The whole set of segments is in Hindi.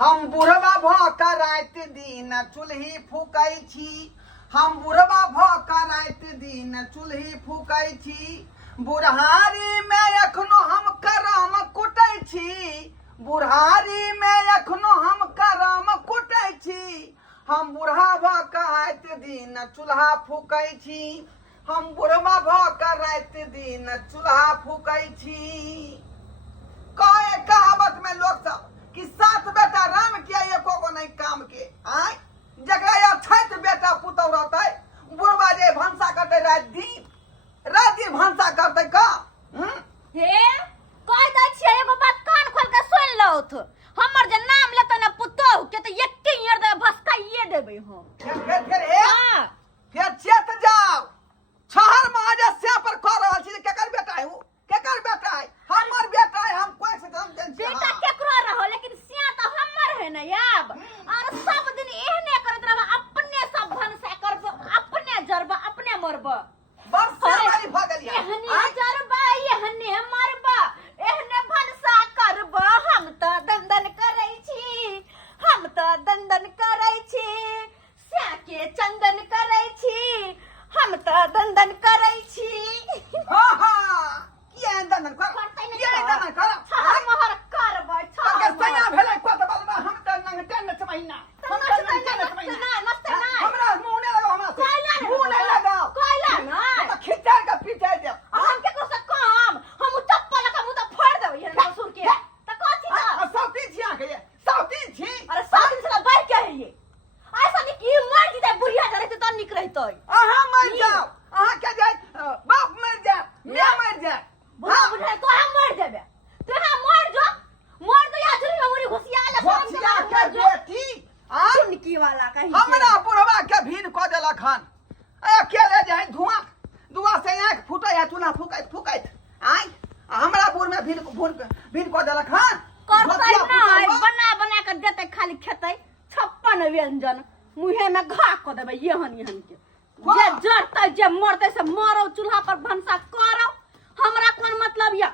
हम बुढ़वा भ का रात दिन चूल्ही फूकै छी। हम बुढ़वा भ का रात दिन चूल्ही फूकै छी। बुढ़ारी में एखनो हम करम कुटै छी। बुढ़ारी में एखनो हम करम कुटै छी। हम बुढ़ा भ का रात दिन चूल्हा फूकै छी। हम बुढ़वा भ का रात दिन चूल्हा फूकै छी। कहे कहावत में लोग सब कि सात बेटा राम के एको गो नहीं काम के। आय जकरा या छठ बेटा पुतौ रहतै बुढ़वा जे भंसा करतै रात दिन भंसा करतै का। हे कह दै छियै एगो बात कान खोल के सुन लौथ। हमर जे नाम लेतै ना पुतोह के त एके ईयर दे भसकाइए देबै हम। फिर हे फिर चेत जाओ छहर महाजस्या पर कह रहल छी केकर बेटा है। वो केकर बेटा है? हमर बेटा है। हम कोई से हम जन बेटा केकरो रहो लेकिन सिया त हमर है ना याब। और सब दिन एहने करत रहबा अपने सब भनसा करब अपने जरब अपने मरब। बस से वाली भगल या एहने जरबा एहने मरबा एहने भनसा करब। हम त दंदन करै छी। हम त दंदन करै छी। स्या के चंदन करै छी। हम त दंदन करै छी। हां हां किया दंदन कर किया दंदन कर छहर महर करब के सया भेलै कोत बलमा हम त नंग टन छ महीना हम त नंग टन छ महीना नस्ते ना हमरा मुंह ने लगाओ हमरा से मुंह नहीं लगाओ कोइला ना तो खिचा के पीछे दे। हम के कोसे काम हम चप्पल का मुंह त फोड़ देबै ये ससुर के त कथि ना सौती छिया के सौती छी। अरे सात दिन से बैठ के है ये ऐसा नहीं कि मर जीते बुढ़िया जरे त निक रहतै। अहाँ मर जाओ अहाँ के जाय बाप मर जाए मैं मर जाए बुढ़ा बुढ़ा तो हम मर देबे तो हम मर दो या झुरी में मुरी घुसिया ले घुसिया के बेटी सुनकी वाला कहीं हमरा बुढ़वा के भीन क देलक हन। अकेले जाए धुआं से आंख फूटे है चूल्हा फूकैत आय हमरा बुढ़ में भीन क देलक हन। करतै ना बना बना के देतै खाली खेतै 56 व्यंजन मुहे में घा क देबै यहन के जे जरतै जे मरतै से मरो चूल्हा पर भंसा करो। हमरा कोन मतलब या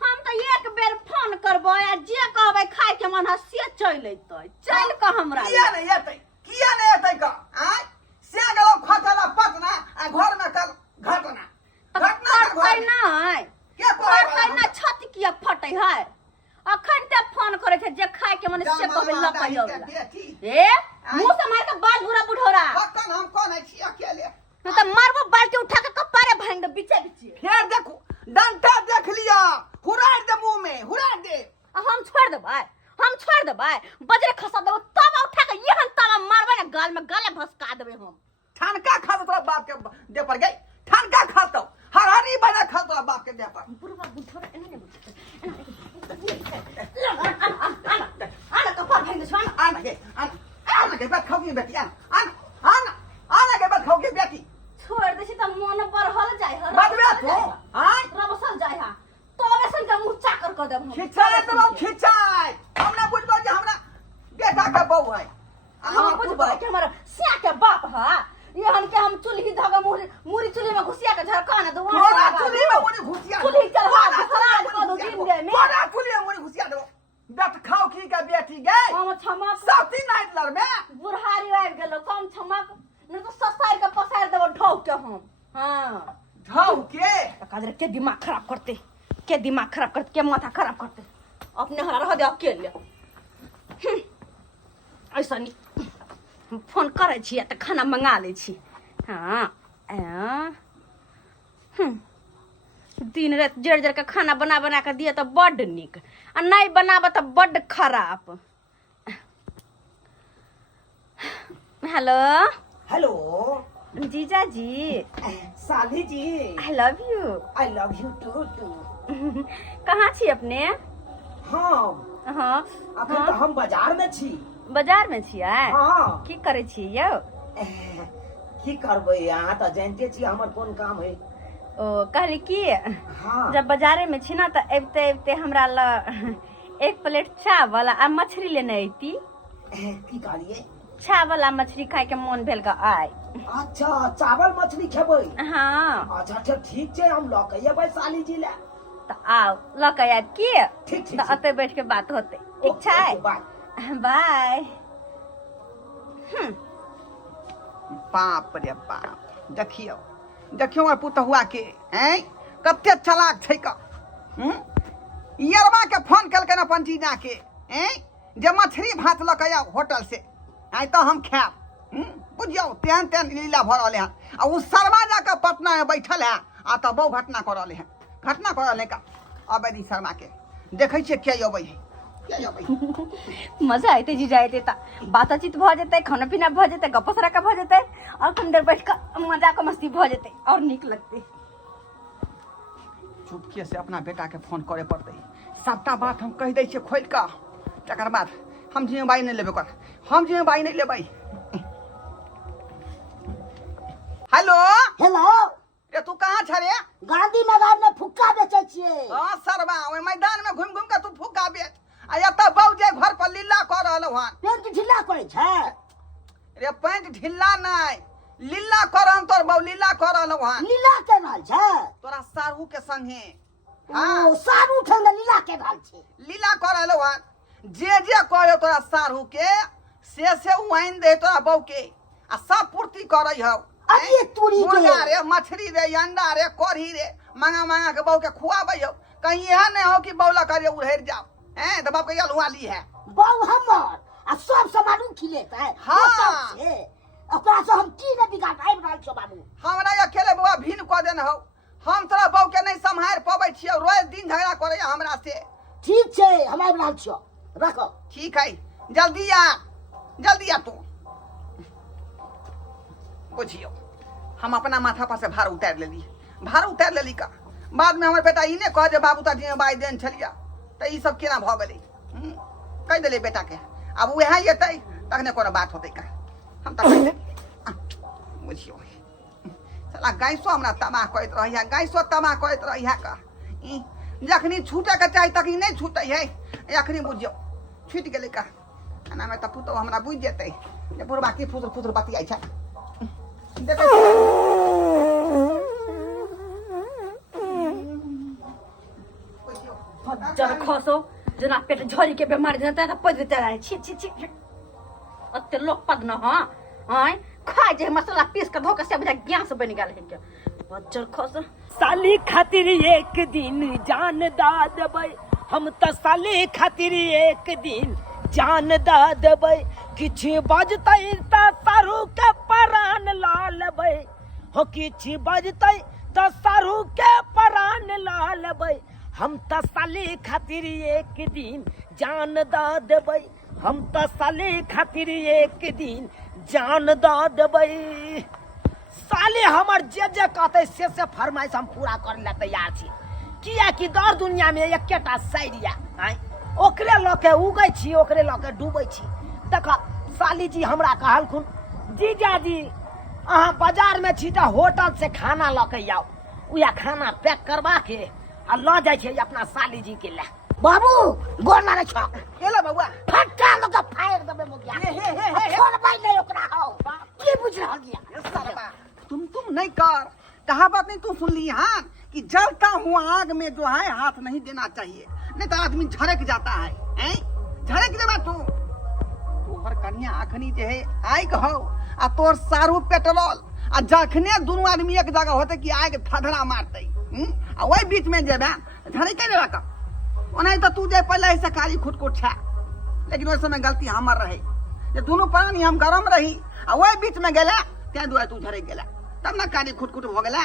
हम त एक बेर फोन करबै आ जे कहबै खाए के मन हसिए चल अइतै चल के हमरा किया नहीं एतै का आय से गेलो खतरा पटना आ घर में कल घटना करतै नहीं के करतै ना छत किया फटै है। अखन ते फोन करे छै जे खाए के मन से कहबै लपैयो ए मुंह से मार के बाल बुरा बुढ़ौरा पक्कन हम कोन है छी अकेले न त मारबो बाल्टी उठा के कपारे भांग दे बीचे फिर देखो डंटा देख लिया हुराड़ दे मुंह में हुराड़ दे। हम छोड़ देबै बजरे खसा देबो तब उठा के यहन ताला मारबै ना गाल में गाले भसका देबै हम। ठनका खा तोरा बाप के दे पर गई ठनका खातो हरारी बना खा तोरा बाप के दे पर बुढ़वा बुढ़ौरा एने आना कपार भांग दे छन आना के बात खाओगी बेटी आना के बात खाओगी बेटी छोड़ दे छी त मन पर हल जाय हर बदबे तू हां रबसल जाय हा तबे सन के मुंह चाकर क देब हम खिचाए तो खिचाए हमरा बुझबो जे हमरा बेटा के बहू है हम बुझबै कि हमर सिया के बाप हा यहन के हम चुल्ही धगा मुरी चुल्ही में घुसिया के झरका ना दो तोरा चुल्ही में मुरी घुसिया चुल्ही चलवा खराब कर दो दिन दे में तोरा चुल्ही में मुरी घुसिया दो बेट खाओ की के बेटी गई हम छमा साथी नाइट लड़ में बुढ़ारी आबि गेलो कम छमा न तो ससार के पसार देबो ढौक के हम हां ढौक के कादर के दिमाग खराब करते के माथा खराब करते अपने हरा रह दे अकेले ऐसा नहीं फोन करे छी त खाना मंगा ले छी। हां दिन रात जड़ के खाना बना के दिए तो बड़ निक आ नहीं बनाब तो बड़ खराब। हेलो जीजा जी साली जी आई लव यू टू कहाँ छी अपने? हाँ अखन तो हम बाजार में छी। बाजार में छियै? हाँ की करे छी यौ? की करबै यहाँ तो जानते छी हमर कोन काम है। ओ कहली की हाँ जब बाजारे में छी ना तो एबते हमरा ल एक प्लेट चावल आ मछली लेने अइती। की कहलिए? चावल आ मछली खाए के मन भेल का आय। अच्छा चावल मछली खेबै? हाँ अच्छा ठीक छै हम ल के एबै साली जी ले। तो आओ ल के आब की ठीक तो अते बैठ के बात होते ठीक छै। बाय। बाप रे बाप, देखियो देखियो हमर पुतहुआ के हैं कते चालाक छै का। यरबा के फोन केलकै न अपन जीजा के हैं जे मछली भात लऽ के आउ होटल से, आइ तो हम खाएब। बुझियो तेहन तेहन लीला भऽ रहले हन। आ उ शर्मा जाके पटना में बैठल है आ तो बहु घटना कर रहले हैं, घटना कर रहले का। अबेदी शर्मा के देखै छियै के अबै है, के अबै है। मजा आते जीजा आते ता बातचीत भ जेतै, खाना पीना भ जेतै, गप्प सड़का भ जेतै और कनी देर बैठ के मजा के मस्ती भ जेतै और नीक लगतै। चुपके से अपना बेटा के फोन करे पड़तै, सबटा बात हम कह दै छियै खोल कऽ। तकर बाद हम जिम्मेवारी नहीं लेबै, हम जिम्मेवारी नहीं लेबै। हेलो हेलो, रे तू कहाँ छ रे? गांधी मैदान में फुक्का बेचे छिए। हां सरवा, ओइ मैदान में घूम घूम के तू फुक्का बेच। आ एत बाऊ जे घर पर लीला कर रहल हन। पेंट ढीला करे छै रे पैंट ढिल्ला नहीं, लीला करन तोर बाऊ लीला कर रहल हन। लीला के रहल छै। तोरा सारू के संगे ओ सारू ठंग लीला के रहल छै। लीला कर रहल हन। जे कहो तोरा सारू के से वाइन दे तोरा बाऊ के आ सब पूर्ति करई हौ। अरे तूरी के मुर्गा रे, मछली रे, अंडा रे, कढ़ी रे, मांगा मांगा के बाऊ के खुआबै हौ। कहीं यह नहीं हो कि बौला करिए उड़ेर जाओ हैं तो बाप के अलुआ ली है। बाऊ हमर आ सब सामान खिलेत है। हाँ। ओकरा से हम की न बिगाड़ आइब रहल छौ बाबू। हमरा अकेले बउआ भीन क देन हौ। हम तोरा बाऊ के नहीं संभार पबै छियै, रोज दिन झगड़ा करे हमरा से। ठीक छै, हम आइब रहल छियौ, रखो। ठीक है, जल्दी आ, जल्दी आ तू। बुझियो हम अपना माथा पर से भार उतार लेली, भार उतार लेली का। बाद में हमर बेटा ई ने कह जे बाबू ता जिम्मेवारी देन छलिया त ई सब केना भ गेलै। कह देले बेटा के अब वह एतै तखने कोनो बात होतै का। हम त बुझियो साला गाइसो हमरा तबाह करैत रहैया, गाइसो तबाह करैत रहैया का। ई जखनी छूटे के चाही तखनी नहीं छूटै है, अखनी बुझियो छूट गेलै का। खाना में त पुतो हमरा बुझ जेतै जे बुढ़बा की फुसर फुसर बतियाइ छै। देखै जर खसो जना पेट झोरी के बीमारी जनता त पद चढ़ाए छी छी छी अते लोग पद न हां हां खा जे मसाला पीस के धो के सब गैस बन गेल है के बच्चर खसो। साली खातिर एक दिन जान दा देबै, हम त साली खातिर एक दिन जान दा देबै। किछ बजतै त सारू के प्राण ला लेबै, हो किछ बजतै त सारू के प्राण ला लेबै। हम त साली खातिर एक दिन जान दा देबै, हम त साली खातिर एक दिन जान दा देबै। साले हमर जे कहते से फरमाइश हम पूरा करे ला तैयार छी। किया कि दर दुनिया में एकेटा सैरिया है, ओकरे ल के उगै छी, ओकरे ल के डूबै छी। देख साली जी हमरा कहलखुन जीजा जी अहाँ बाजार में छी त होटल से खाना ल के आओ, उया खाना पैक करवा के आ ल जाय छै अपना साली जी के ले। बाबू गोर मारे छ, एला बउआ फटका ल के फायर देबे मुगिया। छोड़बै नहीं ओकरा हो, की बुझ रहल या सरवा। तुम नहीं कर, कहावत नहीं तू सुन ली हाँ कि जलता हुआ आग में जो है हाथ नहीं देना चाहिए, नहीं तो आदमी झड़क जाता है। हैं झड़क देबा तू। तोहर कन्या अखनी जे है आग हो आ तोर सारू पेट्रोल आ जखने दोनों आदमी एक जगह होते कि आग थधरा मारते आ वही बीच में जेबे झड़क के देबा का। ओने तो तू जे पहले से कारी खुटकुट छा, लेकिन ओइ समय गलती हमर रहे जे दोनों प्राणी हम गरम रही आ वही बीच में गेला त्या दुआरे तू झड़क गेला, तब ना कारी खुटकुट हो गेला।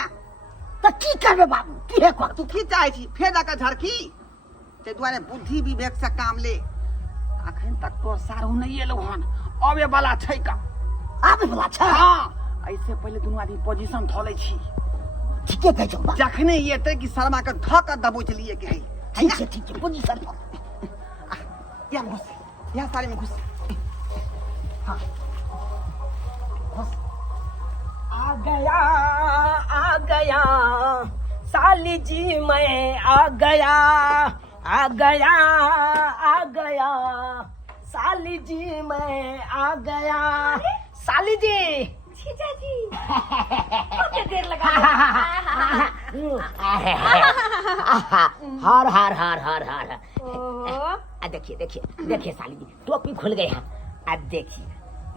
त की करबे बाबू, की है को तू की चाहे छी फेर जाकर झड़की ते दुआरे बुद्धि विवेक से काम ले। अखन तक तो सारू नहीं एलो हन, अबे वाला छै का। आबे वाला छ। हां ऐसे पहले दोनों आदमी पोजीशन धोले छी, ठीके कह छौ। जखने एते कि शर्मा के धक दबोच लिए के है। ठीक है पोजीशन पर। या घुस, या साड़ी में घुस। हां घुस। आ गया साली जी मैं आ गया, आ गया, आ गया साली जी मैं आ गया। साली जी जीजा जी कितने देर लगा। हार हार हार हार हार। ओहो देखिए देखिए देखिए साली जी, टोपी खुल गई है। अब देखिए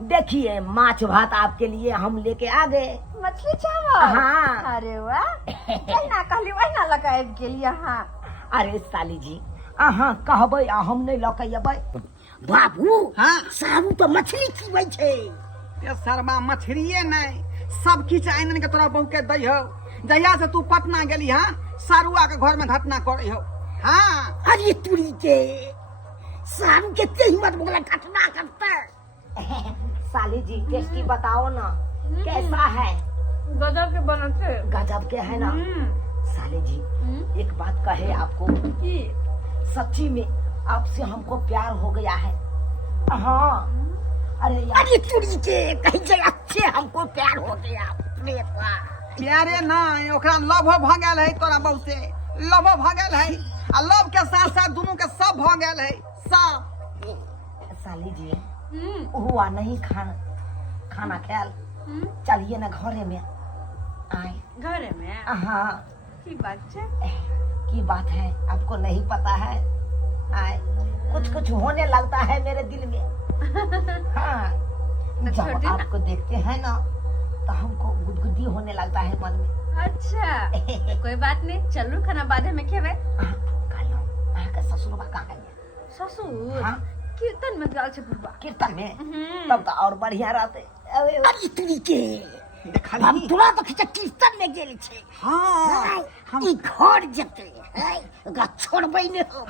देखिए, माछ भात आपके लिए हम लेके आ गए। मछली चावल। हाँ। अरे वाह, कहना कहली वही ना लगाए के लिए। हाँ अरे साली जी, अहाँ कहबै आ हम नहीं लौकेबै। बाबू हाँ सारू तो मछली खीबै छे। ये शर्मा मछरिये नहीं, सब किछ आइन के तोरा बहू के दै हो। जहिया से तू पटना गेली हाँ, सारुआ के घर में घटना करे हो। हाँ अरे तुरी के सारू के ते हिम्मत बोला घटना करता। साली जी टेस्टी बताओ ना, कैसा है? गजब के बनते। गजब के है ना। साली जी एक बात कहे आपको, सच्ची में आपसे हमको प्यार हो गया है। हाँ अरे यार, अरे तुरी के कहीं जे अच्छे हमको प्यार हो गया। अपने प्यारे नहीं, ओकरा लव भ गेल है तोरा बहू से, लव भ गेल है। आ लव के साथ साथ दोनों के सब भ गेल है सब। साली जी हुआ नहीं खाना ख्याल, चलिए ना घरे में आए। घरे में हाँ की बात है? की बात है, आपको नहीं पता है? आए कुछ कुछ होने लगता है मेरे दिल में। हाँ जब आपको देखते हैं ना तो हमको गुदगुदी होने लगता है मन में। अच्छा कोई बात नहीं, चलो खाना बादे में खेबे। ससुरबा कहाँ है? ससुर हाँ? कीर्तन में गाल छे बुढ़वा। कीर्तन में? तब तो और बढ़िया रहते। अरे तुरी के देखा हम तोरा तो खिचा कीर्तन में गेल छे। हाँ हम ई घर जते है ओकरा छोड़बै ने हम।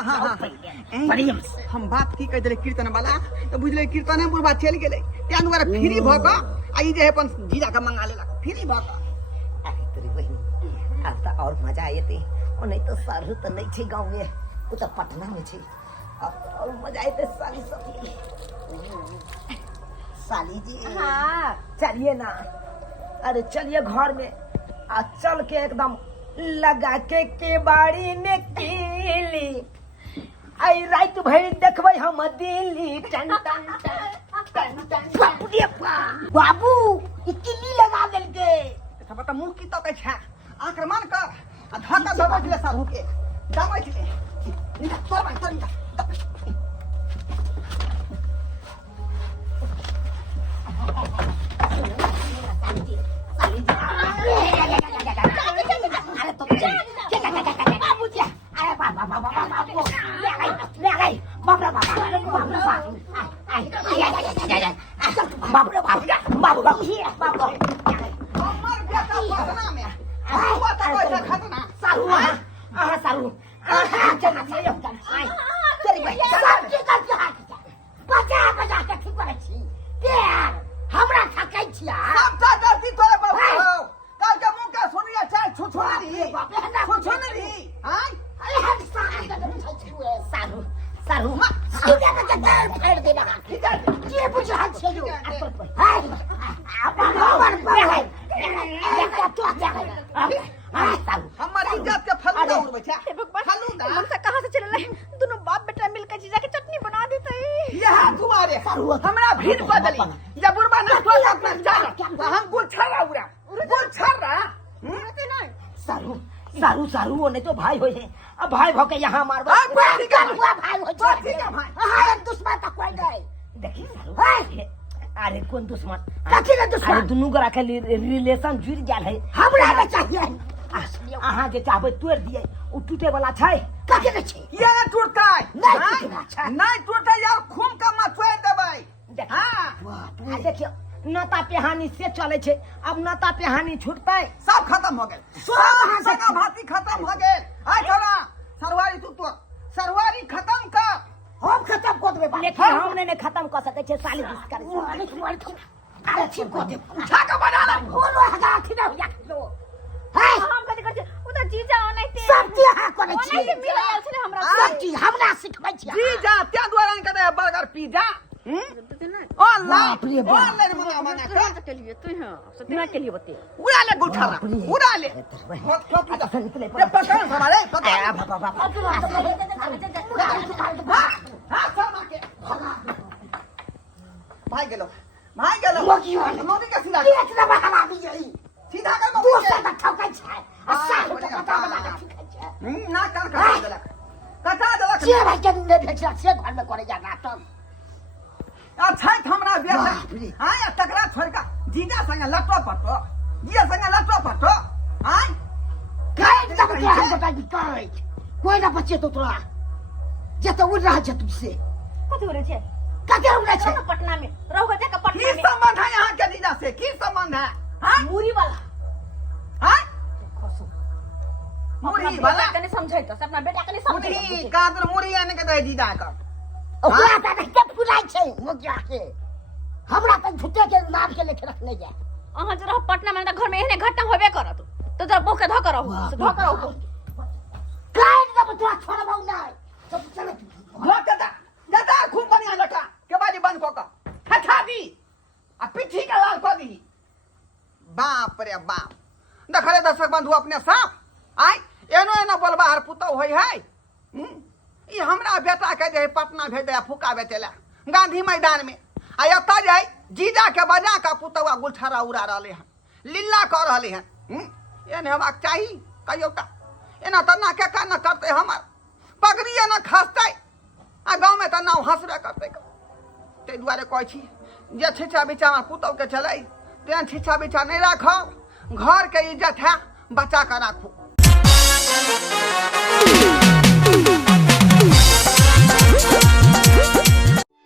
हाँ प्रेम से हम बात की कह दिले कीर्तन वाला, तो बुझले कीर्तने बुढ़वा चल गेले, त्या दुआरे फ्री भ क आ ई जे अपन जीजा के मंगा लेलक फ्री भ क। अरे तेरी बहन, अब तो और मजा आए थे। और नहीं तो सारू तो नहीं थे गाँव में, वो तो पटना में थे। अब तो और मजा आए थे साली सभी। साली जी हाँ चलिए ना, अरे चलिए घर में आ चल के एकदम लगा के केबाड़ी में कीली, आई रात भर देखबै हम दिल्ली टन टन टन टन टन। बाबू रे बाबू ई किल्ली लगा देल के। सब त मुंह की तो कह छा, आक्रमण कर आ धक्का दबा दिले सारू के दबा दिले। निका तोर भाई तोर निका हमर बेटा पटना में हुआ त कोई से खतना सारू आहा सारू चल चल आई तेरी बहन सब की करके हाथ बचा बचा के ठीक करे छी। यार हमरा थकै छिया। सब त गलती तोरे बाबू हो। कल के मुंह के सुनिए चाहे छुछुनरी छुछुनरी। हां अरे हम सारू सारू सारू सीधे के जगह फेर देना। के बुझा छे जो हाय अपन हमर पर देखा तो सारू हमर इज्जत के फलूदा उड़बै छा। हे भगवान, फलूदा हमसे कहाँ से चले रहे? दोनों बाप बेटा मिलकर जीजा की चटनी बना देते। यह तुम्हारे हमरा भीड़ बदली जब बुढ़वा ना तो अपना जाना तो हम गुलछर्रा उड़ा गुलछर्रा। सारू सारू सारू वो नहीं तो भाई होए हैं। अब भाई भौके यहाँ मारबा। आ कोई का हुआ भाई हो तो ठीक है भाई। हां दुश्मन तक कोई नहीं। देखिए सारू, अरे कौन दुश्मन? कथी के दुश्मन? अरे दुनू गोरा के रिलेशन जुड़ गेल है। हमरा के चाहिए अहाँ जे चाहबै तोड़ दिए, उ टूटे वाला छै। कथी के छै ये टूटता है नहीं टूटेगा, अच्छा। नहीं टूटे यार, खून का मचोड़ देबै। हाँ देखियो नाता पेहानी से चले छे, अब नाता पेहानी छूटतै? सब खत्म हो गए, सब सगा भाती खत्म हो गए। आ छोरा सरवारी तू तो सरवारी खत्म कर। हम खत्म कर देबै। लेकिन हम नहीं खत्म कर सके छे साली दिस अरे ठीक कर दे। उठा के बना ला। बोलो हगा खिना हो जाखलो है। हम कथी करछे? उ त जीजा ओनैते सब चीज हाँ करे छी। ओनैते मिल आयल छले हमरा सब चीज हमरा सिखबै छी। जी जा त्या द्वारा के दे बर्गर पिज्जा। ऑनलाइन बाप रे बाप। ऑनलाइन मंगा के के लिए तू हां सतना के लिए बते उड़ा ले गुठारा उड़ा ले। निकले ये पकड़ हमारे पकड़। आ बाबा बाबा हां शर्मा के भाई गेलो मोगी वाले। मोगी के सीधा पेट दबा हला दी जई। सीधा कर तू मोगी से ठोकै छै। हाँ, अच्छा बढ़िया। पता बता के ठीक है। ना कर देलक कटा देलक देख जे भाई के ने भेजला से घर में करे जाना तब अच्छा हमरा बेटा बाप रे। हां या तकरा छोड़ का जीजा संग लटो पटो जीजा संग लटो पटो हां काय तब तो हम बता दी काय कोई ना बच्चे तो तोरा जे तो उड़ रहा है तुझसे कथी हो रे छे कते उड़ रहो छे ना पटना में रहो जाके की पटना में संबंध है यहाँ के जीजा से की संबंध है हां मूरी वाला हां खसो मुरी वाला कने समझाई तो अपना बेटा कने मुरी समझाई कादर मुरी आने के दे जीजा का ओकरा त के फुलाइ छै मुखिया के हमरा त झुटे के नाम के लेके रखने जा अहाँ जरा पटना में घर में एहने घटना होबे करत तो जरा बोके धक रहो धक रहो काय तब तोरा छोड़बौ नहीं सब चल लोग दादा खूब बढ़िया लटा के बाजी बंद को का हटा दी आ पिठी का लाल कर दी बाप रे बाप देखले दर्शक बंधु अपने साफ आई एनो एनो बोलबा हर पुतो होई है ई हमरा बेटा के जे पटना भेज दे फुका बेचेला गांधी मैदान में आ एता जाय जीजा के बजा का पुतवा गुलछरा उड़ा रहले हैं लीला कर रहले हैं एने हमाक चाही कहियोटा एना तना के का न करते हमर पगड़िए न खसते आ गाँव में तो नाव हंसबे करते ते दुआरे कहै छी जे छिछा बिछा में पुतौ के चलै तेन छिछा बिछा नहीं राखब घर के इज्जत है बचा कर राखू